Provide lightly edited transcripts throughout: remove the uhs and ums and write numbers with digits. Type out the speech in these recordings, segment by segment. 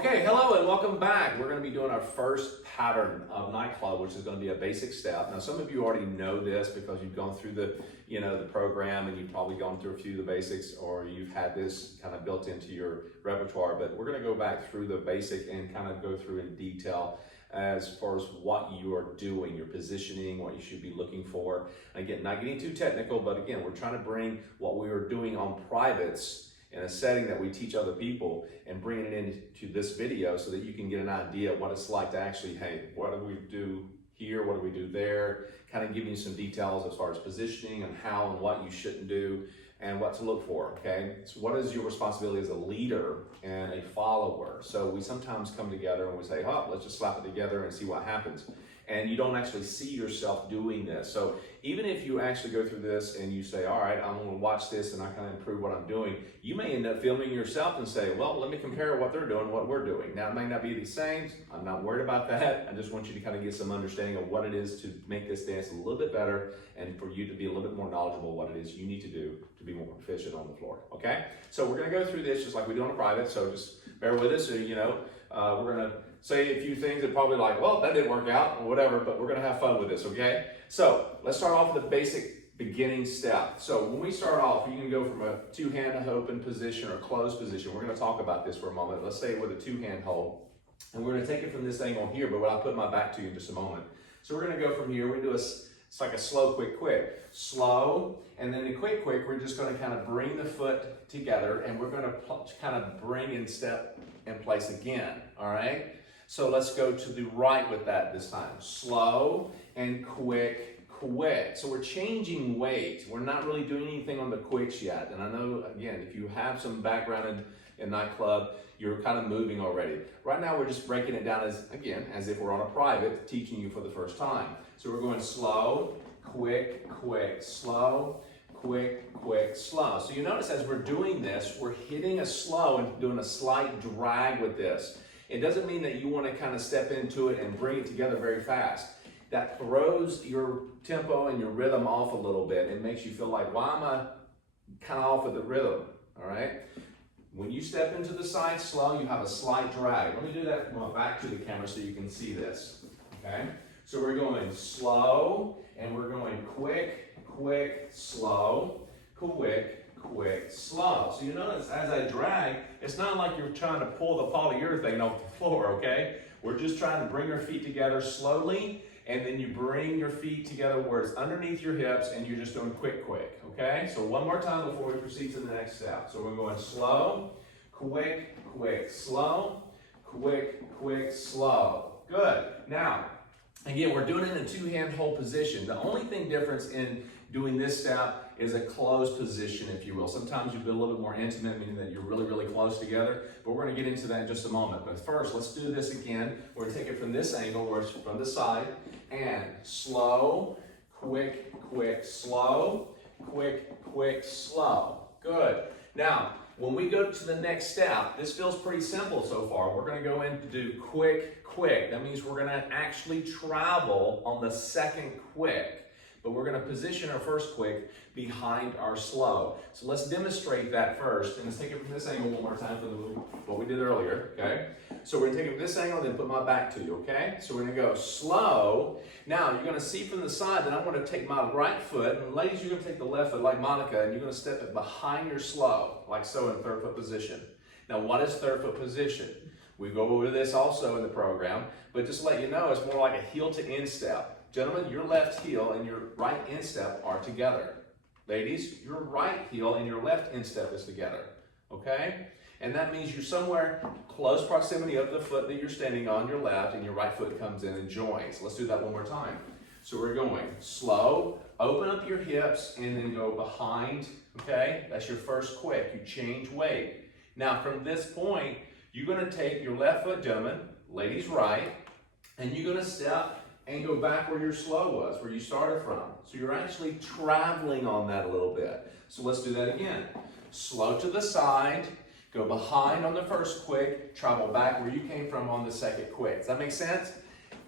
Okay, hello and welcome back. We're going to be doing our first pattern of Nightclub, which is going to be a basic step. Now, some of you already know this because you've gone through the program and you've probably gone through a few of the basics, or you've had this kind of built into your repertoire. But we're going to go back through the basic and kind of go through in detail as far as what you are doing, your positioning, what you should be looking for. Again, not getting too technical, but again, we're trying to bring what we are doing on privates in a setting that we teach other people and bringing it into this video so that you can get an idea of what it's like to actually, hey, what do we do here? What do we do there? Kind of giving you some details as far as positioning and how and what you shouldn't do and what to look for, okay? So what is your responsibility as a leader and a follower? So we sometimes come together and we say, oh, let's just slap it together and see what happens. And you don't actually see yourself doing this. So even if you actually go through this and you say, all right, I'm gonna watch this and I kind of improve what I'm doing, you may end up filming yourself and say, well, let me compare what they're doing, what we're doing. Now, it may not be the same. I'm not worried about that. I just want you to kind of get some understanding of what it is to make this dance a little bit better and for you to be a little bit more knowledgeable what it is you need to do to be more proficient on the floor, okay? So we're gonna go through this just like we do on a private, so just bear with us. So, we're gonna say a few things that probably like, well, that didn't work out or whatever, but we're gonna have fun with this, okay? So let's start off with the basic beginning step. So when we start off, you can go from a two-hand open position or closed position. We're gonna talk about this for a moment. Let's say with a two-hand hold, and we're gonna take it from this angle here, but I'll put my back to you in just a moment. So we're gonna go from here, we do it's like a slow, quick, quick. Slow, and then the quick, quick, we're just gonna kind of bring the foot together and we're gonna kind of bring and step in place again, all right? So let's go to the right with that this time. Slow and quick, quick. So we're changing weight. We're not really doing anything on the quicks yet. And I know, again, if you have some background in Nightclub, you're kind of moving already. Right now, we're just breaking it down as if we're on a private, teaching you for the first time. So we're going slow, quick, quick, slow, quick, quick, slow. So you notice as we're doing this, we're hitting a slow and doing a slight drag with this. It doesn't mean that you want to kind of step into it and bring it together very fast. That throws your tempo and your rhythm off a little bit. It makes you feel like, why am I kind of off with the rhythm, all right? When you step into the side slow, you have a slight drag. Let me do that from back to the camera so you can see this, okay? So we're going slow, and we're going quick, quick, slow, quick, quick, slow. So you notice as I drag, it's not like you're trying to pull the polyurethane off the floor, okay? We're just trying to bring our feet together slowly, and then you bring your feet together where it's underneath your hips, and you're just doing quick, quick, okay? So one more time before we proceed to the next step. So we're going slow, quick, quick, slow, quick, quick, slow. Good. Now, again, we're doing it in a two-hand hold position. The only thing difference in doing this step is a closed position, if you will. Sometimes you feel a little bit more intimate, meaning that you're really, really close together, but we're gonna get into that in just a moment. But first, let's do this again. We're gonna take it from this angle, where it's from the side, and slow, quick, quick, slow, quick, quick, slow. Good. Now, when we go to the next step, this feels pretty simple so far. We're gonna go in to do quick, quick. That means we're gonna actually travel on the second quick. But we're going to position our first quick behind our slow. So let's demonstrate that first. And let's take it from this angle one more time for what we did earlier, okay? So we're going to take it from this angle, then put my back to you, okay? So we're going to go slow. Now, you're going to see from the side that I'm going to take my right foot, and ladies, you're going to take the left foot like Monica, and you're going to step it behind your slow, like so in third foot position. Now, what is third foot position? We go over this also in the program, but just to let you know, it's more like a heel to instep. Gentlemen, your left heel and your right instep are together. Ladies, your right heel and your left instep is together, okay? And that means you're somewhere close proximity of the foot that you're standing on, your left, and your right foot comes in and joins. Let's do that one more time. So we're going slow, open up your hips, and then go behind, okay? That's your first quick. You change weight. Now, from this point, you're going to take your left foot, gentlemen, ladies right, and you're going to step and go back where your slow was, where you started from. So you're actually traveling on that a little bit. So let's do that again. Slow to the side, go behind on the first quick, travel back where you came from on the second quick. Does that make sense?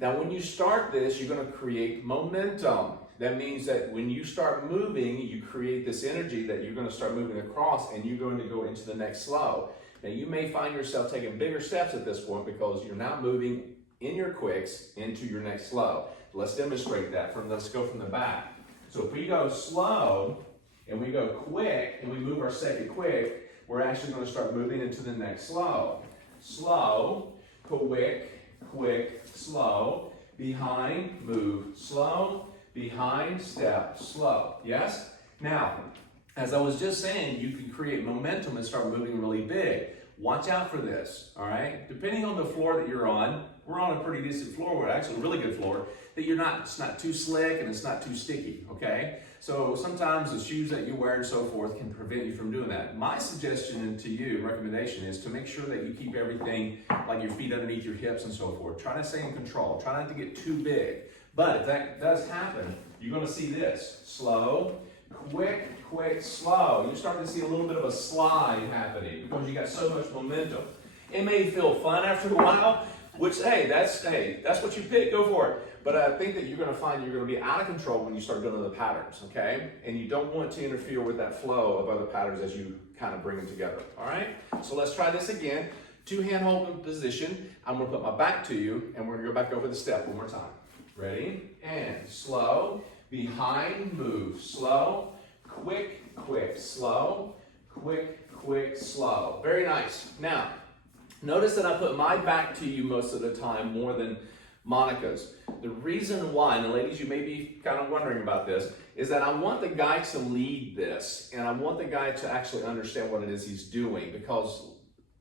Now when you start this, you're going to create momentum. That means that when you start moving, you create this energy that you're going to start moving across and you're going to go into the next slow. Now you may find yourself taking bigger steps at this point because you're now moving in your quicks into your next slow. Let's demonstrate that. Let's go from the back. So if we go slow and we go quick and we move our second quick, we're actually going to start moving into the next slow. Slow, quick, quick, slow, behind, move, slow, behind, step, slow. Yes? Now, as I was just saying, you can create momentum and start moving really big. Watch out for this, all right? Depending on the floor that you're on, we're on a pretty decent floor, we're actually a really good floor, that it's not too slick and it's not too sticky, okay? So sometimes the shoes that you wear and so forth can prevent you from doing that. My suggestion to you, recommendation, is to make sure that you keep everything like your feet underneath your hips and so forth. Try to stay in control, try not to get too big. But if that does happen, you're gonna see this, slow, quick, quick, slow. You're starting to see a little bit of a slide happening because you got so much momentum. It may feel fun after a while, which, that's what you pick, go for it. But I think that you're gonna find you're gonna be out of control when you start doing the patterns, okay? And you don't want to interfere with that flow of other patterns as you kind of bring them together, all right? So let's try this again. 2-hand hold position. I'm gonna put my back to you and we're gonna go back over the step one more time. Ready? And slow, behind, move, slow, quick, quick, slow, quick, quick, slow. Very nice. Now, notice that I put my back to you most of the time more than Monica's. The reason why, and the ladies, you may be kind of wondering about this, is that I want the guy to lead this, and I want the guy to actually understand what it is he's doing, because,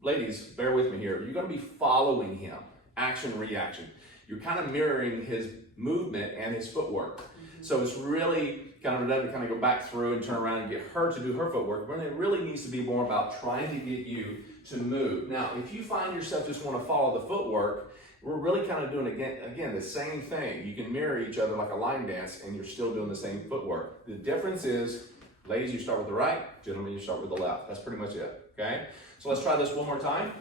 ladies, bear with me here, you're going to be following him, action, reaction. You're kind of mirroring his movement and his footwork. So it's really kind of redundant to kind of go back through and turn around and get her to do her footwork, but it really needs to be more about trying to get you to move. Now, if you find yourself just want to follow the footwork, we're really kind of doing, again, the same thing. You can mirror each other like a line dance, and you're still doing the same footwork. The difference is, ladies, you start with the right, gentlemen, you start with the left. That's pretty much it, okay? So let's try this one more time.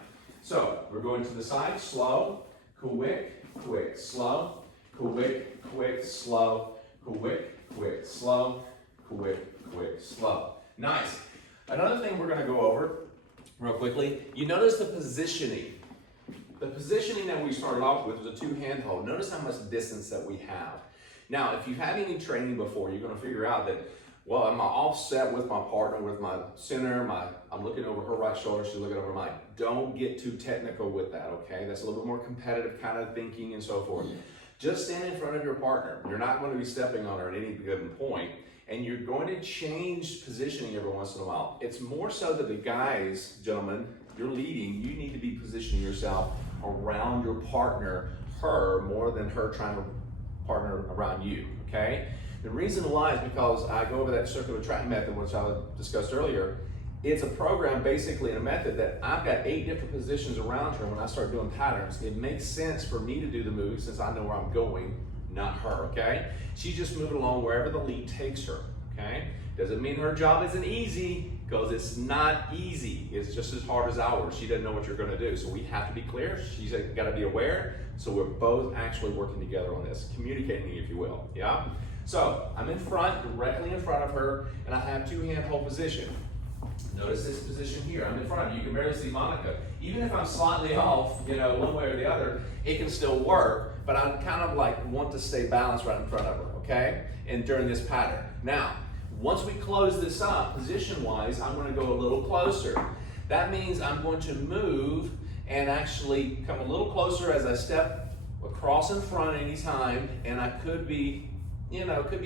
So we're going to the side, slow, quick, quick, slow, quick, quick, slow, quick, quick, slow, quick, quick, slow. Nice. Another thing we're going to go over real quickly, you notice the positioning. The positioning that we started off with was a 2-hand hold. Notice how much distance that we have. Now, if you've had any training before, you're going to figure out that, well, am I offset with my partner, with my center, I'm looking over her right shoulder, she's looking over mine. Don't get too technical with that, okay? That's a little bit more competitive kind of thinking and so forth. Just stand in front of your partner. You're not going to be stepping on her at any given point, and you're going to change positioning every once in a while. It's more so that the guys, gentlemen, you're leading, you need to be positioning yourself around your partner, her, more than her trying to partner around you, okay? The reason why is because I go over that circular track method, which I discussed earlier. It's a program, basically, a method that I've got 8 different positions around her. When I start doing patterns, it makes sense for me to do the move since I know where I'm going, not her, okay? She's just moving along wherever the lead takes her, okay? Doesn't mean her job isn't easy, because it's not easy. It's just as hard as ours. She doesn't know what you're gonna do. So we have to be clear. She's gotta be aware. So we're both actually working together on this, communicating, if you will, yeah? So I'm in front, directly in front of her, and I have 2-hand hold position. Notice this position here. I'm in front of you. You can barely see Monica. Even if I'm slightly off, one way or the other, it can still work, but I kind of want to stay balanced right in front of her, okay? And during this pattern. Now, once we close this up, position-wise, I'm gonna go a little closer. That means I'm going to move and actually come a little closer as I step across in front anytime, and I could be,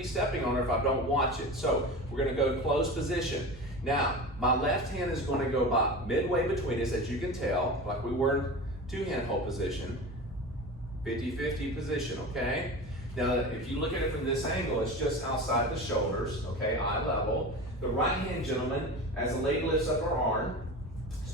stepping on her if I don't watch it. So we're gonna go close position. Now, my left hand is gonna go about midway between us, as you can tell, like we were in 2-hand hold position, 50-50 position, okay? Now, if you look at it from this angle, it's just outside the shoulders, okay, eye level. The right hand, gentlemen, as the lady lifts up her arm,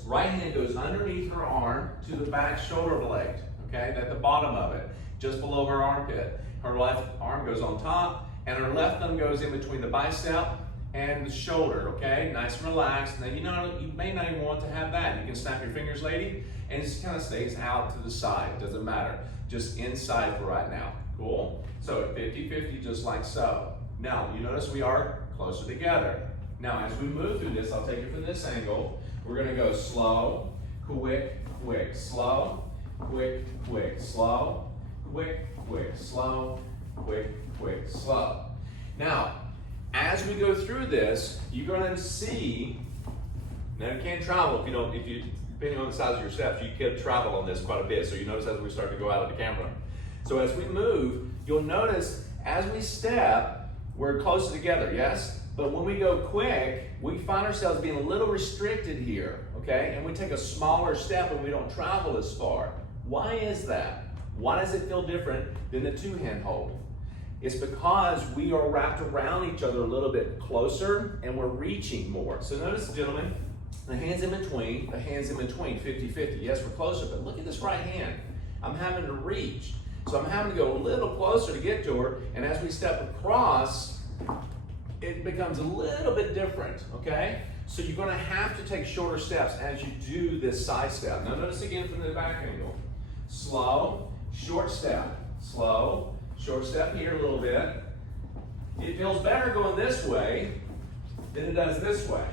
right hand goes underneath her arm to the back shoulder blade, okay, at the bottom of it, just below her armpit. Her left arm goes on top, and her left thumb goes in between the bicep and the shoulder, okay? Nice and relaxed. Now, you may not even want to have that. You can snap your fingers, lady, and it just kind of stays out to the side. Doesn't matter. Just inside for right now. Cool? So 50-50, just like so. Now, you notice we are closer together. Now, as we move through this, I'll take it from this angle. We're gonna go slow, quick, quick, slow, quick, quick, slow, quick, quick, slow, quick, quick, slow. Now, as we go through this, you're going to see, now you can't travel depending on the size of your steps, you can travel on this quite a bit. So you notice as we start to go out of the camera. So as we move, you'll notice as we step, we're closer together, yes? But when we go quick, we find ourselves being a little restricted here, okay? And we take a smaller step and we don't travel as far. Why is that? Why does it feel different than the two-hand hold? It's because we are wrapped around each other a little bit closer and we're reaching more. So notice, gentlemen, the hands in between, 50-50. Yes, we're closer, but look at this right hand. I'm having to reach. So I'm having to go a little closer to get to her, and as we step across, it becomes a little bit different, okay? So you're gonna have to take shorter steps as you do this side step. Now notice again from the back angle. Slow, short step. Slow, short step here a little bit. It feels better going this way than it does this way,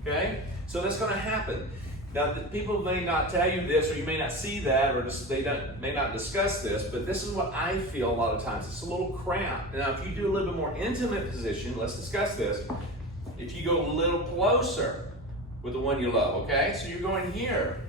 okay? So that's gonna happen. Now, people may not tell you this, or you may not see that, or just may not discuss this, but this is what I feel a lot of times. It's a little cramped. Now, if you do a little bit more intimate position, let's discuss this. If you go a little closer with the one you love, okay? So you're going here.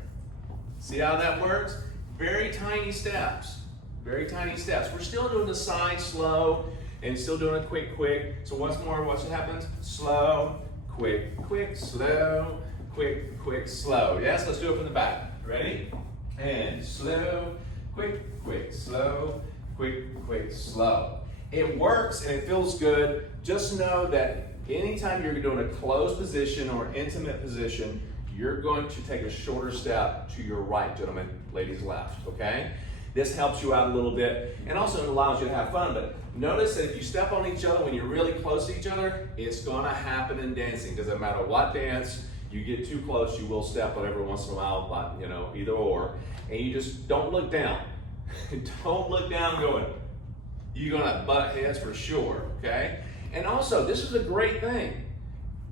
See how that works? Very tiny steps. Very tiny steps. We're still doing the side slow and still doing it quick, quick. So once more, what happens? Slow, quick, quick, slow. Quick, quick, slow. Yes, let's do it from the back. Ready? And slow, quick, quick, slow, quick, quick, slow. It works and it feels good. Just know that anytime you're doing a closed position or intimate position, you're going to take a shorter step to your right, gentlemen, ladies left, okay? This helps you out a little bit and also allows you to have fun, but notice that if you step on each other when you're really close to each other, it's gonna happen in dancing. Doesn't matter what dance, you get too close, you will step on every once in a while, but either or. And you just don't look down. Don't look down going, you're gonna butt heads for sure, okay? And also, this is a great thing.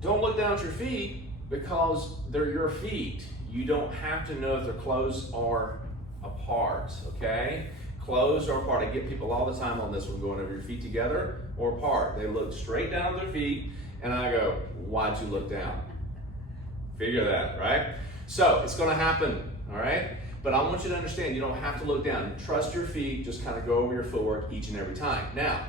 Don't look down at your feet because they're your feet. You don't have to know if they're closed or apart, okay? Closed or apart. I get people all the time on this one going over your feet together or apart. They look straight down at their feet and I go, why'd you look down? Figure that, right? So it's gonna happen, all right? But I want you to understand you don't have to look down. Trust your feet, just kind of go over your footwork each and every time. Now,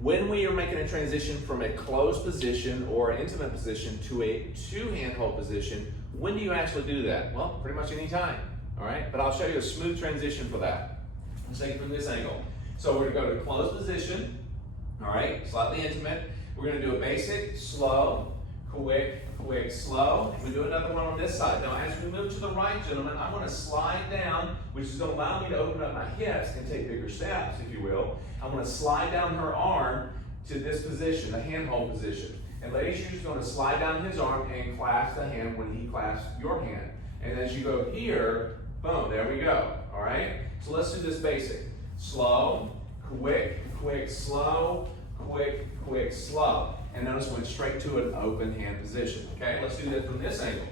when we are making a transition from a closed position or an intimate position to a two-hand hold position, when do you actually do that? Well, pretty much any time, all right? But I'll show you a smooth transition for that. Let's take it from this angle. So we're gonna go to closed position, all right? Slightly intimate. We're gonna do a basic, slow, quick, quick, slow. We do another one on this side. Now, as we move to the right, gentlemen, I'm going to slide down, which is going to allow me to open up my hips and take bigger steps, if you will. I'm going to slide down her arm to this position, the handhold position. And ladies, you're just going to slide down his arm and clasp the hand when he clasps your hand. And as you go here, boom, there we go. All right? So let's do this basic. Slow, quick, quick, slow, quick, quick, slow. And notice we went straight to an open hand position. Okay, let's do that from this angle.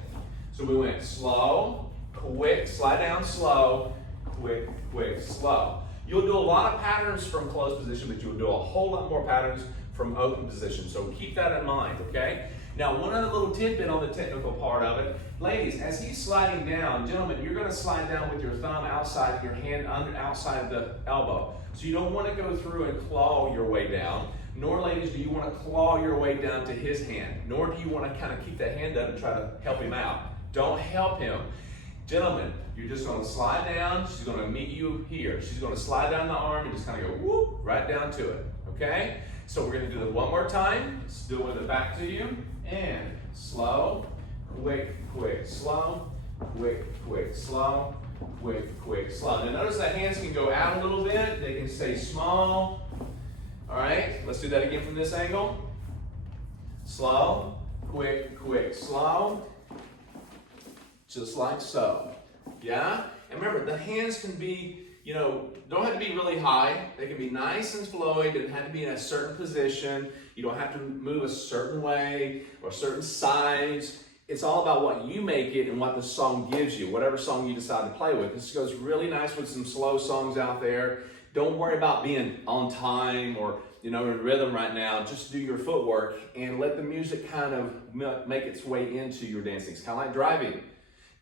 So we went slow, quick, slide down slow, quick, quick, slow. You'll do a lot of patterns from closed position, but you'll do a whole lot more patterns from open position. So keep that in mind, okay? Now, one other little tidbit on the technical part of it. Ladies, as he's sliding down, gentlemen, you're gonna slide down with your thumb outside, your hand outside the elbow. So you don't wanna go through and claw your way down. Nor, ladies, do you want to claw your way down to his hand. Nor do you want to kind of keep that hand up and try to help him out. Don't help him. Gentlemen, you're just going to slide down. She's going to meet you here. She's going to slide down the arm and just kind of go whoop, right down to it. Okay? So we're going to do this one more time. Let's do it with it back to you. And slow, quick, quick, slow, quick, quick, slow, quick, quick, slow. Now notice that hands can go out a little bit. They can stay small. All right, let's do that again from this angle. Slow, quick, quick, slow. Just like so. Yeah? And remember, the hands can be, don't have to be really high. They can be nice and flowy. They don't have to be in a certain position. You don't have to move a certain way or certain size. It's all about what you make it and what the song gives you, whatever song you decide to play with. This goes really nice with some slow songs out there. Don't worry about being on time or in rhythm right now. Just do your footwork and let the music kind of make its way into your dancing. It's kind of like driving.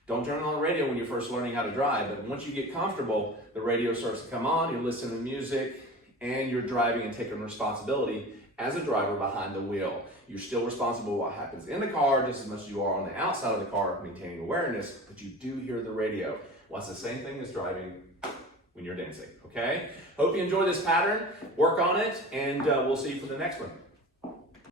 Don't turn on the radio when you're first learning how to drive, but once you get comfortable, the radio starts to come on, you listen to music, and you're driving and taking responsibility as a driver behind the wheel. You're still responsible for what happens in the car just as much as you are on the outside of the car, maintaining awareness, but you do hear the radio. Well, it's the same thing as driving when you're dancing, okay? Hope you enjoy this pattern, work on it, and we'll see you for the next one.